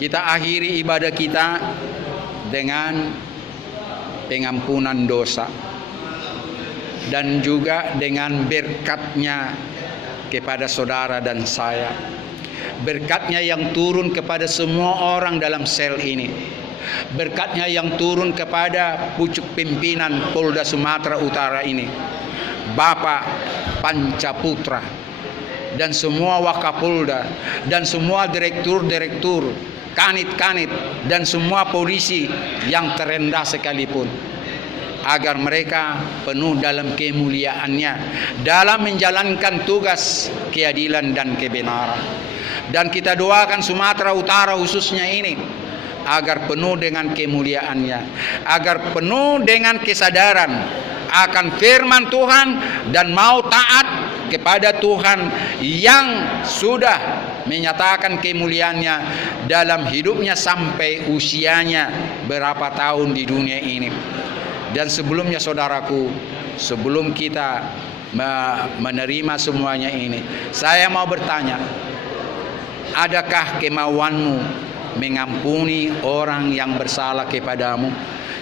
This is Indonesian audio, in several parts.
Kita akhiri ibadah kita dengan pengampunan dosa dan juga dengan berkatnya kepada saudara dan saya. Berkatnya yang turun kepada semua orang dalam sel ini. Berkatnya yang turun kepada pucuk pimpinan Polda Sumatera Utara ini, Bapak Pancaputra, dan semua Wakapolda, dan semua direktur-direktur, kanit-kanit, dan semua polisi yang terendah sekalipun, agar mereka penuh dalam kemuliaannya dalam menjalankan tugas keadilan dan kebenaran. Dan kita doakan Sumatera Utara khususnya ini agar penuh dengan kemuliaannya, agar penuh dengan kesadaran akan firman Tuhan dan mau taat kepada Tuhan yang sudah menyatakan kemuliaannya dalam hidupnya sampai usianya berapa tahun di dunia ini. Dan sebelumnya saudaraku, sebelum kita menerima semuanya ini, saya mau bertanya, adakah kemauanmu mengampuni orang yang bersalah kepadamu,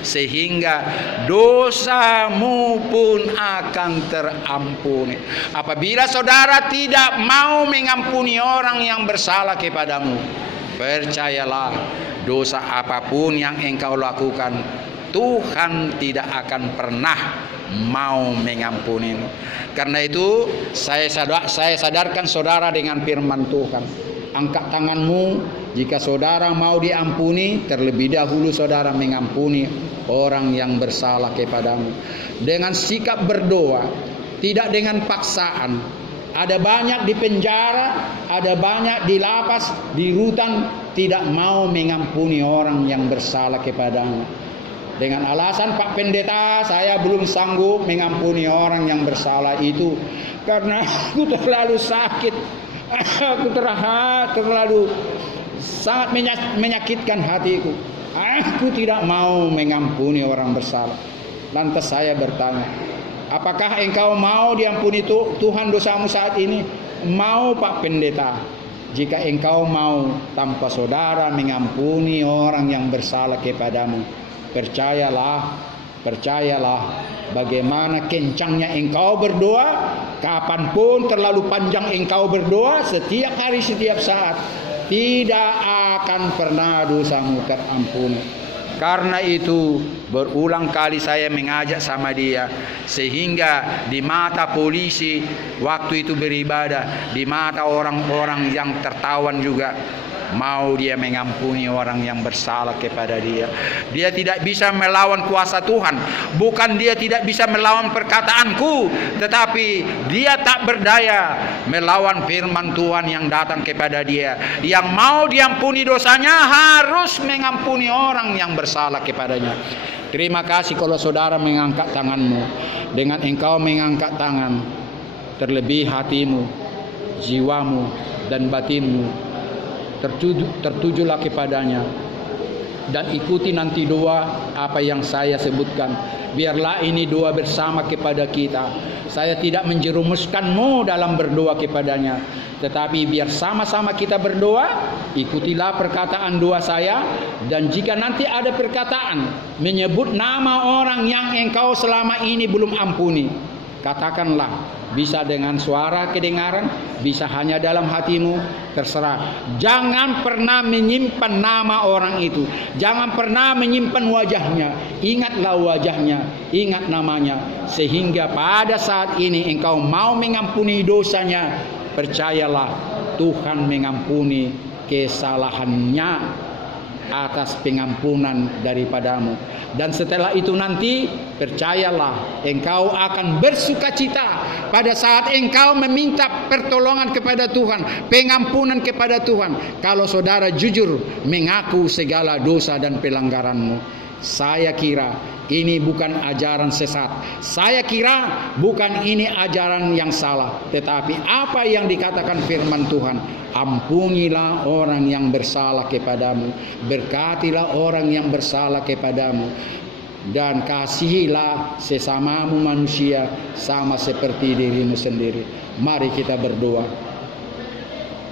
sehingga dosamu pun akan terampuni? Apabila saudara tidak mau mengampuni orang yang bersalah kepadamu, percayalah, dosa apapun yang engkau lakukan, Tuhan tidak akan pernah mau mengampunimu. Karena itu saya sadarkan saudara dengan firman Tuhan. Angkat tanganmu jika saudara mau diampuni. Terlebih dahulu saudara mengampuni orang yang bersalah kepadamu dengan sikap berdoa, tidak dengan paksaan. Ada banyak di penjara, ada banyak di lapas, di rutan, tidak mau mengampuni orang yang bersalah kepadamu dengan alasan, Pak Pendeta, saya belum sanggup mengampuni orang yang bersalah itu karena aku terlalu sakit, aku terlalu sangat menyakitkan hatiku, aku tidak mau mengampuni orang bersalah. Lantas saya bertanya, apakah engkau mau diampuni Tuhan dosamu saat ini? Mau, Pak Pendeta? Jika engkau mau tanpa saudara mengampuni orang yang bersalah kepadamu, percayalah, bagaimana kencangnya engkau berdoa, kapanpun terlalu panjang engkau berdoa, setiap hari, setiap saat, tidak akan pernah dosamu terampuni. Karena itu berulang kali saya mengajak sama dia, sehingga di mata polisi waktu itu beribadah, di mata orang-orang yang tertawan juga, mau dia mengampuni orang yang bersalah kepada dia. Dia tidak bisa melawan kuasa Tuhan. Bukan dia tidak bisa melawan perkataanku, tetapi dia tak berdaya melawan firman Tuhan yang datang kepada dia. Yang mau diampuni dosanya harus mengampuni orang yang bersalah kepadanya. Terima kasih kalau saudara mengangkat tanganmu. Dengan engkau mengangkat tangan, terlebih hatimu, jiwamu, dan batinmu tertujulah kepadanya, dan ikuti nanti doa apa yang saya sebutkan. Biarlah ini doa bersama kepada kita. Saya tidak menjerumuskanmu dalam berdoa kepadanya, tetapi biar sama-sama kita berdoa. Ikutilah perkataan doa saya, dan jika nanti ada perkataan menyebut nama orang yang engkau selama ini belum ampuni, katakanlah. Bisa dengan suara kedengaran, bisa hanya dalam hatimu, terserah. Jangan pernah menyimpan nama orang itu, jangan pernah menyimpan wajahnya. Ingatlah wajahnya, ingat namanya, sehingga pada saat ini engkau mau mengampuni dosanya, percayalah Tuhan mengampuni kesalahannya atas pengampunan daripadamu. Dan setelah itu nanti, percayalah, engkau akan bersukacita pada saat engkau meminta pertolongan kepada Tuhan, pengampunan kepada Tuhan, kalau saudara jujur mengaku segala dosa dan pelanggaranmu. Saya kira ini bukan ajaran sesat. Saya kira bukan ini ajaran yang salah. Tetapi apa yang dikatakan firman Tuhan, ampunilah orang yang bersalah kepadamu, berkatilah orang yang bersalah kepadamu, dan kasihilah sesamamu manusia sama seperti dirimu sendiri. Mari kita berdoa.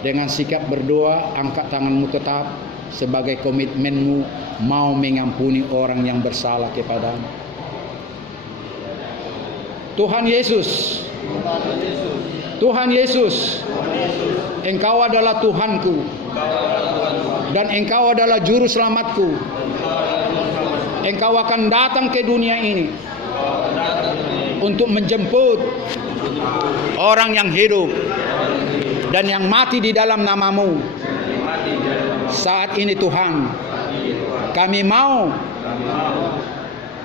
dengan sikap berdoa, angkat tanganmu tetap sebagai komitmenmu mau mengampuni orang yang bersalah kepadamu. Tuhan Yesus, Tuhan Yesus, Engkau adalah Tuhanku dan Engkau adalah juru selamatku. Engkau akan datang ke dunia ini untuk menjemput orang yang hidup dan yang mati di dalam nama-Mu. Saat ini Tuhan, kami mau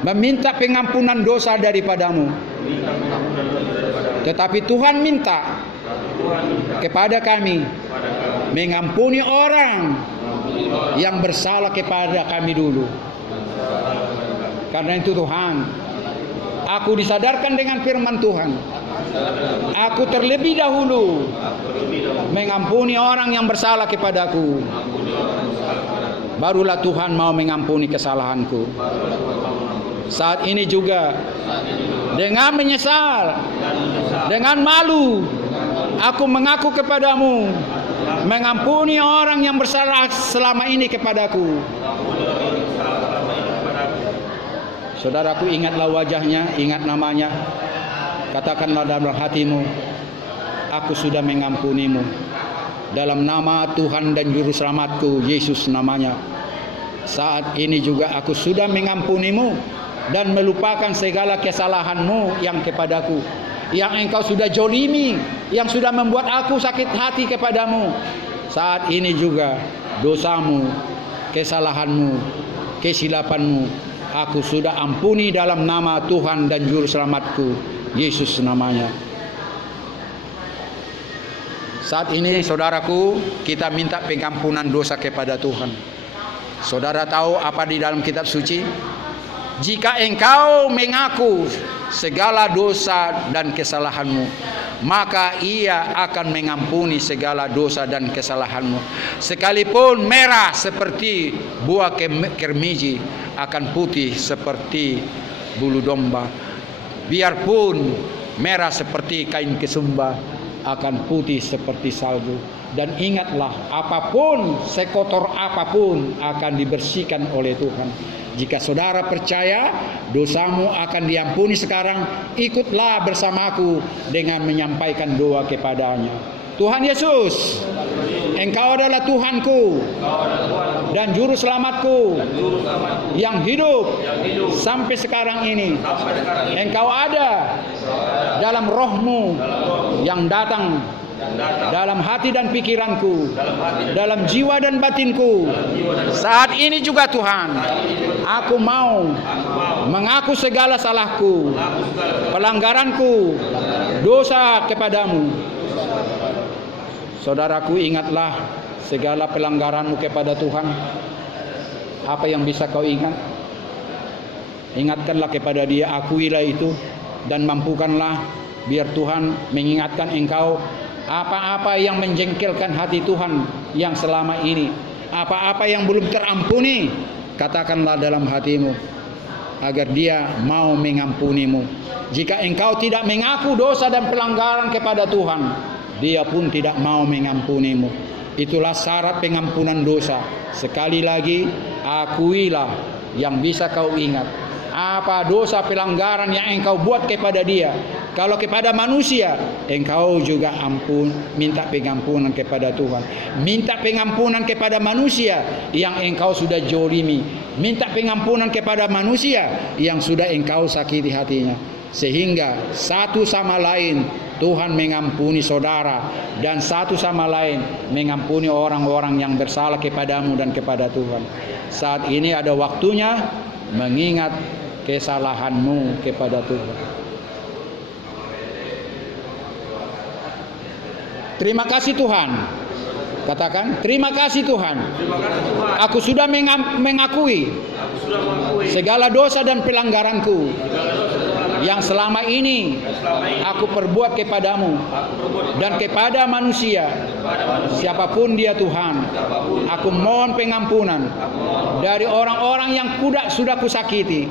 meminta pengampunan dosa daripada-Mu. Tetapi Tuhan minta kepada kami mengampuni orang yang bersalah kepada kami dulu. Karena itu Tuhan, aku disadarkan dengan firman Tuhan. Aku terlebih dahulu mengampuni orang yang bersalah kepadaku. Barulah Tuhan mau mengampuni kesalahanku. Saat ini juga dengan menyesal, dengan malu, aku mengaku kepadamu mengampuni orang yang bersalah selama ini kepadaku. Saudaraku, ingatlah wajahnya, ingat namanya. Katakanlah dalam hatimu, aku sudah mengampunimu. Dalam nama Tuhan dan Juru Selamatku, Yesus namanya. Saat ini juga aku sudah mengampunimu dan melupakan segala kesalahanmu yang kepadaku, yang engkau sudah jolimi, yang sudah membuat aku sakit hati kepadamu. Saat ini juga dosamu, kesalahanmu, kesilapanmu, aku sudah ampuni dalam nama Tuhan dan Juru Selamatku, Yesus namanya. Saat ini saudaraku, kita minta pengampunan dosa kepada Tuhan. Saudara tahu apa di dalam kitab suci? Jika engkau mengaku segala dosa dan kesalahanmu, maka Ia akan mengampuni segala dosa dan kesalahanmu. Sekalipun merah seperti buah kermiji, akan putih seperti bulu domba. Biarpun merah seperti kain kesumba, akan putih seperti salju. Dan ingatlah, apapun, sekotor apapun akan dibersihkan oleh Tuhan. Jika saudara percaya dosamu akan diampuni sekarang, ikutlah bersamaku dengan menyampaikan doa kepadanya. Tuhan Yesus, Engkau adalah Tuhanku dan Juru Selamatku yang hidup sampai sekarang ini. Engkau ada dalam roh-Mu yang datang dalam hati dan pikiranku, dalam jiwa dan batinku. Saat ini juga Tuhan, aku mau mengaku segala salahku, pelanggaranku, dosa kepadamu. Saudaraku, ingatlah segala pelanggaranmu kepada Tuhan. Apa yang bisa kau ingat? Ingatkanlah kepada Dia, akuilah itu, dan mampukanlah biar Tuhan mengingatkan engkau apa-apa yang menjengkelkan hati Tuhan yang selama ini, apa-apa yang belum terampuni, katakanlah dalam hatimu agar Dia mau mengampunimu. Jika engkau tidak mengaku dosa dan pelanggaran kepada Tuhan, Dia pun tidak mau mengampunimu. Itulah syarat pengampunan dosa. Sekali lagi, akuilah yang bisa kau ingat. Apa dosa pelanggaran yang engkau buat kepada Dia. Kalau kepada manusia, engkau juga minta pengampunan kepada Tuhan. Minta pengampunan kepada manusia yang engkau sudah jolimi. Minta pengampunan kepada manusia yang sudah engkau sakiti hatinya. Sehingga satu sama lain Tuhan mengampuni saudara, dan satu sama lain mengampuni orang-orang yang bersalah kepadamu dan kepada Tuhan. Saat ini ada waktunya mengingat kesalahanmu kepada Tuhan. Terima kasih Tuhan. Katakan, terima kasih Tuhan. Aku sudah mengakui segala dosa dan pelanggaranku yang selama ini aku perbuat kepadamu dan kepada manusia, siapapun dia Tuhan. Aku mohon pengampunan dari orang-orang yang sudah kusakiti,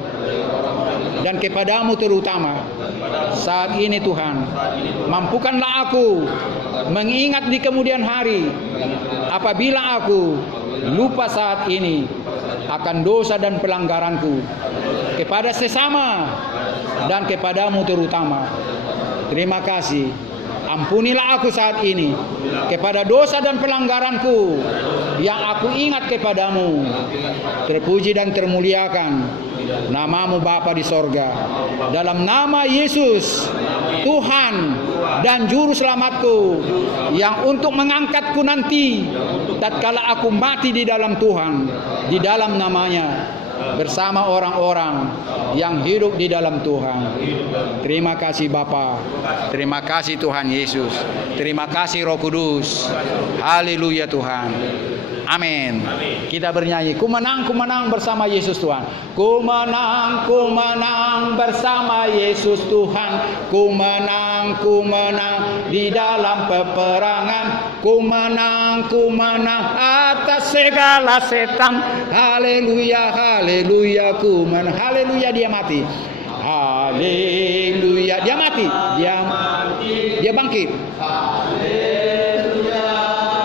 dan kepadamu terutama saat ini Tuhan, mampukanlah aku mengingat di kemudian hari, apabila aku lupa saat ini akan dosa dan pelanggaranku kepada sesama dan kepadamu terutama. Terima kasih. Ampunilah aku saat ini kepada dosa dan pelanggaranku yang aku ingat kepadamu. Terpuji dan termuliakan namamu Bapa di sorga. Dalam nama Yesus, Tuhan dan Juru Selamatku, yang untuk mengangkatku nanti tatkala aku mati di dalam Tuhan, di dalam namanya, bersama orang-orang yang hidup di dalam Tuhan. Terima kasih Bapa. Terima kasih Tuhan Yesus. Terima kasih Roh Kudus. Haleluya Tuhan. Amin. Kita bernyanyi, ku menang bersama Yesus Tuhan. Ku menang bersama Yesus Tuhan. Ku menang di dalam peperangan. Ku menang atas segala setan. Haleluya, haleluya, ku menang. Haleluya, dia mati. Haleluya, dia mati. Dia bangkit.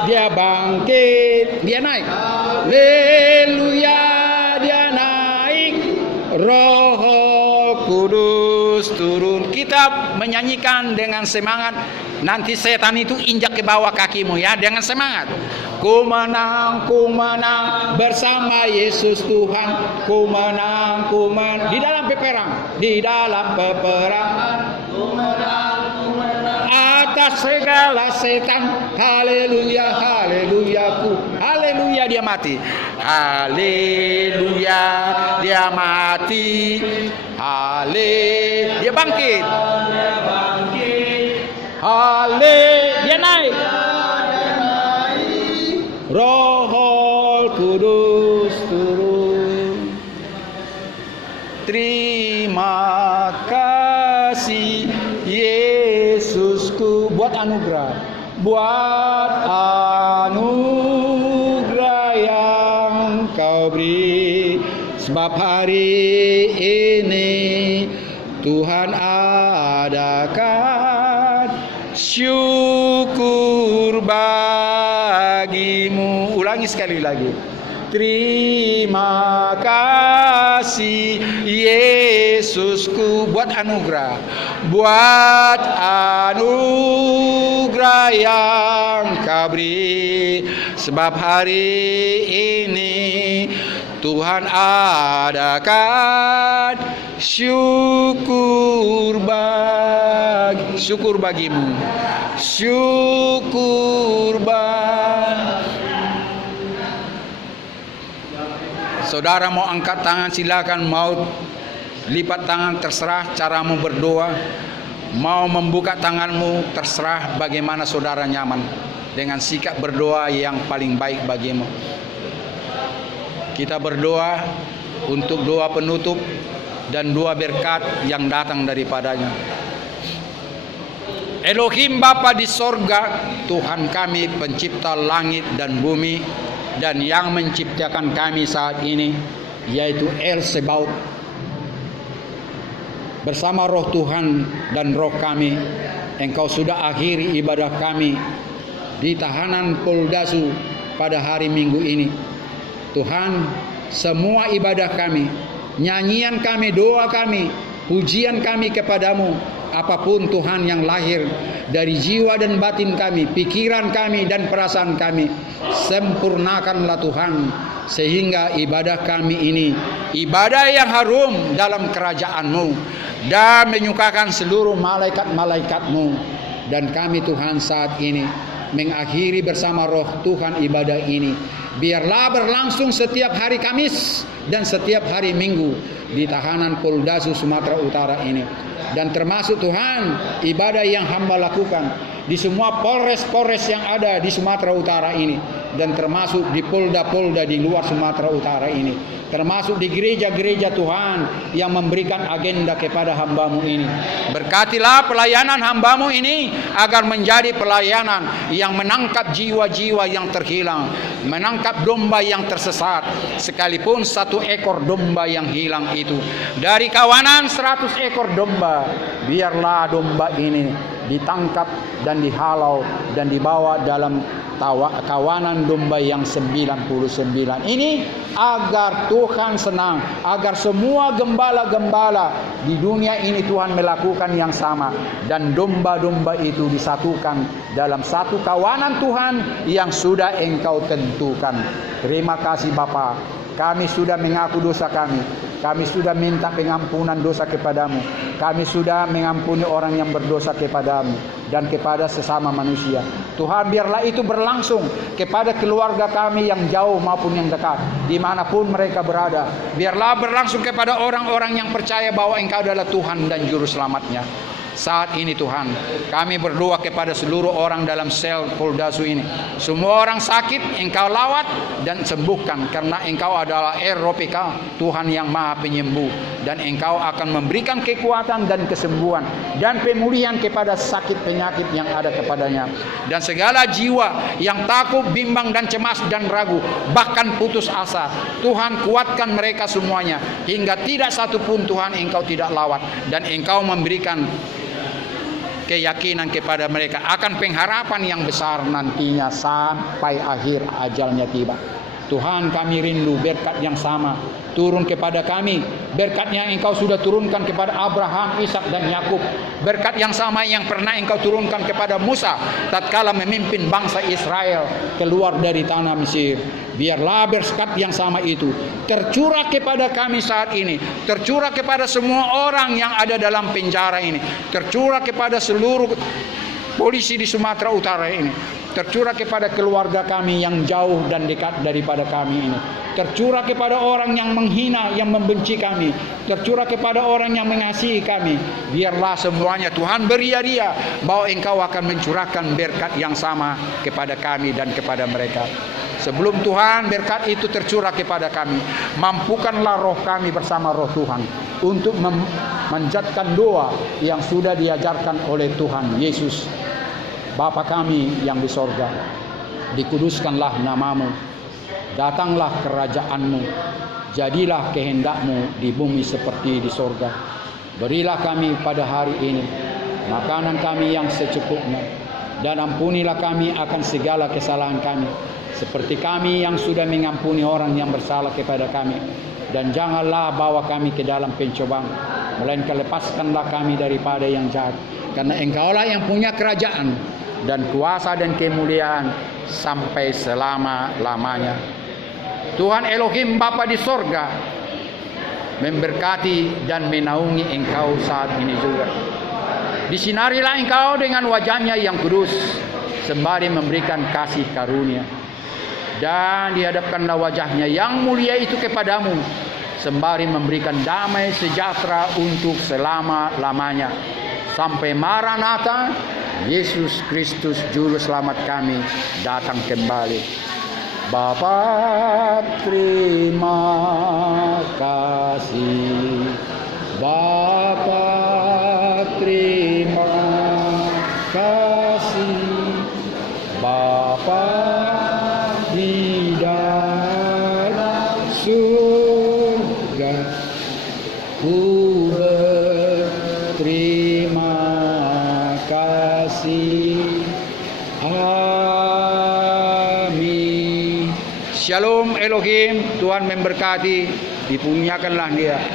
Dia bangkit, dia naik. Haleluya, dia naik. Roh Kudus turun. Kita menyanyikan dengan semangat. Nanti setan itu injak ke bawah kakimu ya, dengan semangat. Ku menang bersama Yesus Tuhan. Ku menang di dalam peperangan. Ku menang atas segala setan. Haleluya, haleluya, haleluya, dia mati. Haleluya, dia mati. Dia bangkit. Dia naik. Roh Kudus turun. Terima kasih Yesusku buat anugerah yang kau beri, sebab hari ini Tuhan adakan syukur bagimu. Ulangi sekali lagi. Terima kasih Yesusku buat anugerah yang kau beri, sebab hari ini Tuhan adakan syukur bagimu. Saudara mau angkat tangan silakan, mau lipat tangan terserah caramu berdoa, mau membuka tanganmu terserah bagaimana saudara nyaman dengan sikap berdoa yang paling baik bagimu. Kita berdoa untuk doa penutup dan doa berkat yang datang daripadanya. Elohim Bapa di sorga, Tuhan kami pencipta langit dan bumi, dan yang menciptakan kami saat ini yaitu El Sebaot. Bersama roh Tuhan dan roh kami, Engkau sudah akhiri ibadah kami di tahanan Poldasu pada hari Minggu ini. Tuhan, semua ibadah kami, nyanyian kami, doa kami, pujian kami kepadamu, apapun Tuhan yang lahir dari jiwa dan batin kami, pikiran kami dan perasaan kami, sempurnakanlah Tuhan, sehingga ibadah kami ini ibadah yang harum dalam kerajaan-Mu dan menyukakan seluruh malaikat-malaikat-Mu. Dan kami Tuhan saat ini mengakhiri bersama roh Tuhan ibadah ini. Biarlah berlangsung setiap hari Kamis dan setiap hari Minggu di tahanan Poldasu Sumatera Utara ini. Dan termasuk Tuhan ibadah yang hamba lakukan di semua polres-polres yang ada di Sumatera Utara ini, dan termasuk di polda-polda di luar Sumatera Utara ini, termasuk di gereja-gereja Tuhan yang memberikan agenda kepada hamba-Mu ini. Berkatilah pelayanan hamba-Mu ini agar menjadi pelayanan yang menangkap jiwa-jiwa yang terhilang, menangkap domba yang tersesat, sekalipun satu ekor domba yang hilang itu dari kawanan 100 ekor domba. Biarlah domba ini ditangkap dan dihalau dan dibawa dalam kawanan domba yang 99 ini, agar Tuhan senang, agar semua gembala-gembala di dunia ini Tuhan melakukan yang sama, dan domba-domba itu disatukan dalam satu kawanan Tuhan yang sudah Engkau tentukan. Terima kasih Bapa, kami sudah mengaku dosa kami sudah minta pengampunan dosa kepadamu, kami sudah mengampuni orang yang berdosa kepadamu dan kepada sesama manusia. Tuhan, biarlah itu berlangsung kepada keluarga kami yang jauh maupun yang dekat, dimanapun mereka berada. Biarlah berlangsung kepada orang-orang yang percaya bahwa Engkau adalah Tuhan dan Juru Selamatnya. Saat ini Tuhan, kami berdoa kepada seluruh orang dalam sel Poldasu ini. Semua orang sakit Engkau lawat dan sembuhkan, karena Engkau adalah ROPK, Tuhan yang Maha Penyembuh, dan Engkau akan memberikan kekuatan dan kesembuhan dan pemulihan kepada sakit penyakit yang ada kepadanya. Dan segala jiwa yang takut, bimbang dan cemas dan ragu, bahkan putus asa, Tuhan kuatkan mereka semuanya, hingga tidak satu pun Tuhan Engkau tidak lawat, dan Engkau memberikan keyakinan kepada mereka akan pengharapan yang besar nantinya sampai akhir ajalnya tiba. Tuhan, kami rindu berkat yang sama turun kepada kami, berkat yang Engkau sudah turunkan kepada Abraham, Ishak dan Yakub, berkat yang sama yang pernah Engkau turunkan kepada Musa tatkala memimpin bangsa Israel keluar dari tanah Mesir. Biarlah berkat yang sama itu tercurah kepada kami saat ini, tercurah kepada semua orang yang ada dalam penjara ini, tercurah kepada seluruh polisi di Sumatera Utara ini, tercurah kepada keluarga kami yang jauh dan dekat daripada kami ini, tercurah kepada orang yang menghina, yang membenci kami, tercurah kepada orang yang mengasihi kami. Biarlah semuanya Tuhan beria-ria bahwa Engkau akan mencurahkan berkat yang sama kepada kami dan kepada mereka. Sebelum Tuhan berkat itu tercurah kepada kami, mampukanlah roh kami bersama roh Tuhan untuk memanjatkan doa yang sudah diajarkan oleh Tuhan Yesus. Bapa kami yang di sorga, dikuduskanlah namamu, datanglah kerajaan-Mu, jadilah kehendak-Mu di bumi seperti di sorga. Berilah kami pada hari ini makanan kami yang secukupnya, dan ampunilah kami akan segala kesalahan kami, seperti kami yang sudah mengampuni orang yang bersalah kepada kami. Dan janganlah bawa kami ke dalam pencobaan, melainkan lepaskanlah kami daripada yang jahat. Karena Engkaulah yang punya kerajaan dan kuasa dan kemuliaan sampai selama-lamanya. Tuhan Elohim Bapa di sorga memberkati dan menaungi Engkau saat ini juga. Disinarilah Engkau dengan wajah-Nya yang kudus, sembari memberikan kasih karunia. Dan dihadapkanlah wajah-Nya yang mulia itu kepadamu, sembari memberikan damai sejahtera untuk selama-lamanya. Sampai Maranatha, Yesus Kristus Juru Selamat kami datang kembali. Bapa, terima kasih. Bapa, terima kasih. Bapa di dalam surga, ku berterima kasih. Amin. Shalom Elohim, Tuhan memberkati, dipunyakanlah Dia.